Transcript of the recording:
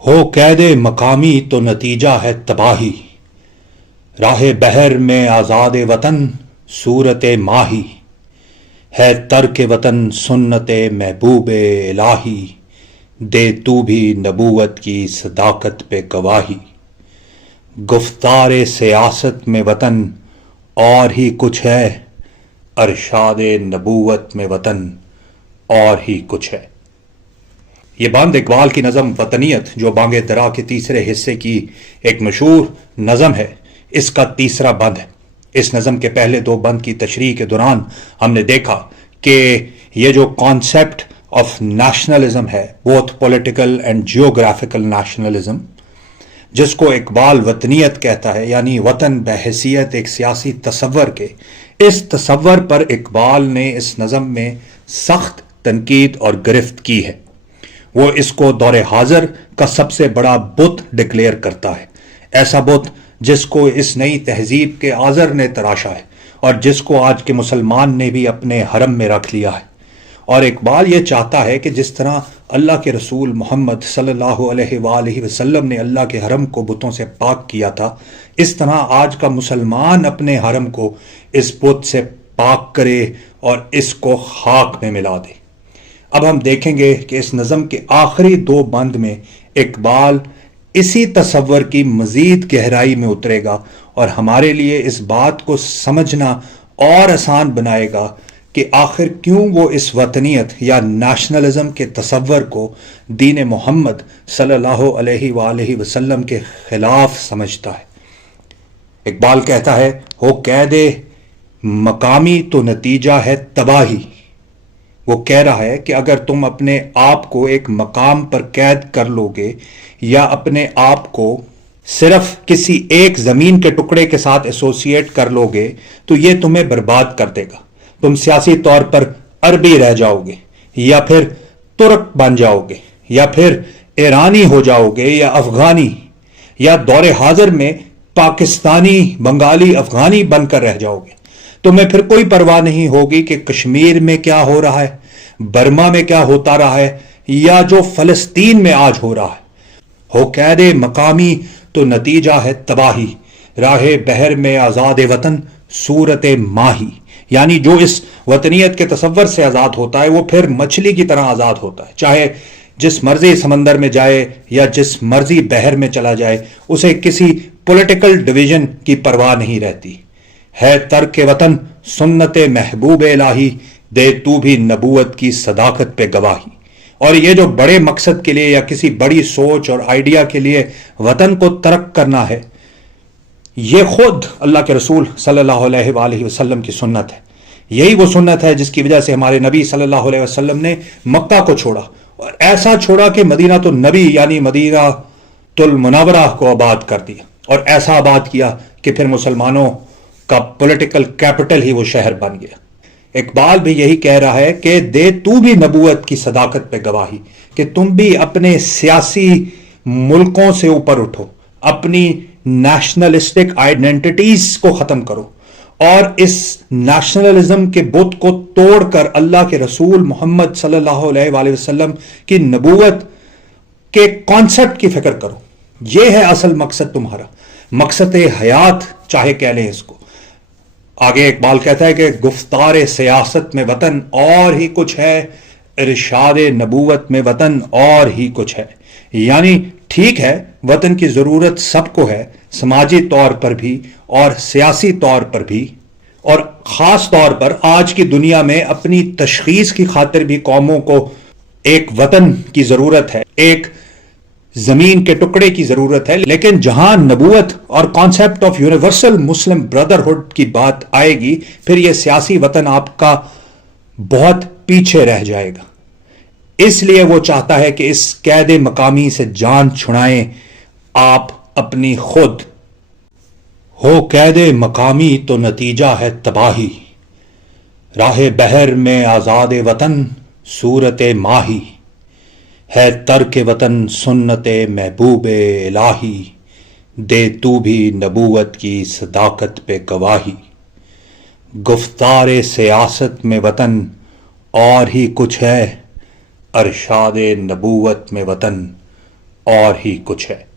ہو قید مقامی تو نتیجہ ہے تباہی، راہ بحر میں آزاد وطن صورت ماہی، ہے ترک وطن سنت محبوب الہی، دے تو بھی نبوت کی صداقت پہ گواہی۔ گفتار سیاست میں وطن اور ہی کچھ ہے، ارشاد نبوت میں وطن اور ہی کچھ ہے۔ یہ بند اقبال کی نظم وطنیت جو بانگ درا کے تیسرے حصے کی ایک مشہور نظم ہے، اس کا تیسرا بند ہے۔ اس نظم کے پہلے دو بند کی تشریح کے دوران ہم نے دیکھا کہ یہ جو کانسیپٹ آف نیشنلزم ہے، both political and geographical nationalism, جس کو اقبال وطنیت کہتا ہے، یعنی وطن بحیثیت ایک سیاسی تصور کے، اس تصور پر اقبال نے اس نظم میں سخت تنقید اور گرفت کی ہے۔ وہ اس کو دور حاضر کا سب سے بڑا بت ڈکلیئر کرتا ہے، ایسا بت جس کو اس نئی تہذیب کے آزر نے تراشا ہے اور جس کو آج کے مسلمان نے بھی اپنے حرم میں رکھ لیا ہے۔ اور اقبال یہ چاہتا ہے کہ جس طرح اللہ کے رسول محمد صلی اللہ علیہ وآلہ وسلم نے اللہ کے حرم کو بتوں سے پاک کیا تھا، اس طرح آج کا مسلمان اپنے حرم کو اس بت سے پاک کرے اور اس کو خاک میں ملا دے۔ اب ہم دیکھیں گے کہ اس نظم کے آخری دو بند میں اقبال اسی تصور کی مزید گہرائی میں اترے گا اور ہمارے لیے اس بات کو سمجھنا اور آسان بنائے گا کہ آخر کیوں وہ اس وطنیت یا نیشنلزم کے تصور کو دین محمد صلی اللہ علیہ وآلہ وسلم کے خلاف سمجھتا ہے۔ اقبال کہتا ہے، ہو قید مقامی تو نتیجہ ہے تباہی۔ وہ کہہ رہا ہے کہ اگر تم اپنے آپ کو ایک مقام پر قید کر لو گے یا اپنے آپ کو صرف کسی ایک زمین کے ٹکڑے کے ساتھ ایسوسیٹ کر لو گے تو یہ تمہیں برباد کر دے گا۔ تم سیاسی طور پر عربی رہ جاؤ گے یا پھر ترک بن جاؤ گے یا پھر ایرانی ہو جاؤ گے یا افغانی، یا دور حاضر میں پاکستانی، بنگالی، افغانی بن کر رہ جاؤ گے۔ تمہیں پھر کوئی پرواہ نہیں ہوگی کہ کشمیر میں کیا ہو رہا ہے، برما میں کیا ہوتا رہا ہے، یا جو فلسطین میں آج ہو رہا ہے۔ ہو قید مقامی تو نتیجہ ہے تباہی، راہ بحر میں آزاد وطن صورت ماہی، یعنی جو اس وطنیت کے تصور سے آزاد ہوتا ہے وہ پھر مچھلی کی طرح آزاد ہوتا ہے، چاہے جس مرضی سمندر میں جائے یا جس مرضی بحر میں چلا جائے، اسے کسی پولیٹیکل ڈویژن کی پرواہ نہیں رہتی۔ ہے ترک وطن سنت محبوب الہی، دے تو بھی نبوت کی صداقت پہ گواہی۔ اور یہ جو بڑے مقصد کے لیے یا کسی بڑی سوچ اور آئیڈیا کے لیے وطن کو ترک کرنا ہے، یہ خود اللہ کے رسول صلی اللہ علیہ وآلہ وسلم کی سنت ہے۔ یہی وہ سنت ہے جس کی وجہ سے ہمارے نبی صلی اللہ علیہ وسلم نے مکہ کو چھوڑا، اور ایسا چھوڑا کہ مدینہ النبی یعنی مدینہ المنورہ کو آباد کر دیا، اور ایسا آباد کیا کہ پھر مسلمانوں کا پولیٹیکل کیپٹل ہی وہ شہر بن گیا۔ اقبال بھی یہی کہہ رہا ہے کہ دے تو بھی نبوت کی صداقت پہ گواہی، کہ تم بھی اپنے سیاسی ملکوں سے اوپر اٹھو، اپنی نیشنلسٹک آئیڈینٹیٹیز کو ختم کرو اور اس نیشنلزم کے بت کو توڑ کر اللہ کے رسول محمد صلی اللہ علیہ وآلہ وسلم کی نبوت کے کانسیپٹ کی فکر کرو۔ یہ ہے اصل مقصد تمہارا، مقصد حیات چاہے کہہ لیں اس کو۔ آگے اقبال کہتا ہے کہ گفتار سیاست میں وطن اور ہی کچھ ہے، ارشاد نبوت میں وطن اور ہی کچھ ہے۔ یعنی ٹھیک ہے، وطن کی ضرورت سب کو ہے، سماجی طور پر بھی اور سیاسی طور پر بھی، اور خاص طور پر آج کی دنیا میں اپنی تشخیص کی خاطر بھی قوموں کو ایک وطن کی ضرورت ہے، ایک زمین کے ٹکڑے کی ضرورت ہے۔ لیکن جہاں نبوت اور concept of universal Muslim brotherhood کی بات آئے گی، پھر یہ سیاسی وطن آپ کا بہت پیچھے رہ جائے گا۔ اس لیے وہ چاہتا ہے کہ اس قید مقامی سے جان چھڑائیں آپ اپنی خود۔ ہو قید مقامی تو نتیجہ ہے تباہی، راہ بحر میں آزاد وطن صورت ماہی، ہے ترک وطن سنت محبوب الہی، دے تو بھی نبوت کی صداقت پہ گواہی۔ گفتار سیاست میں وطن اور ہی کچھ ہے، ارشاد نبوت میں وطن اور ہی کچھ ہے۔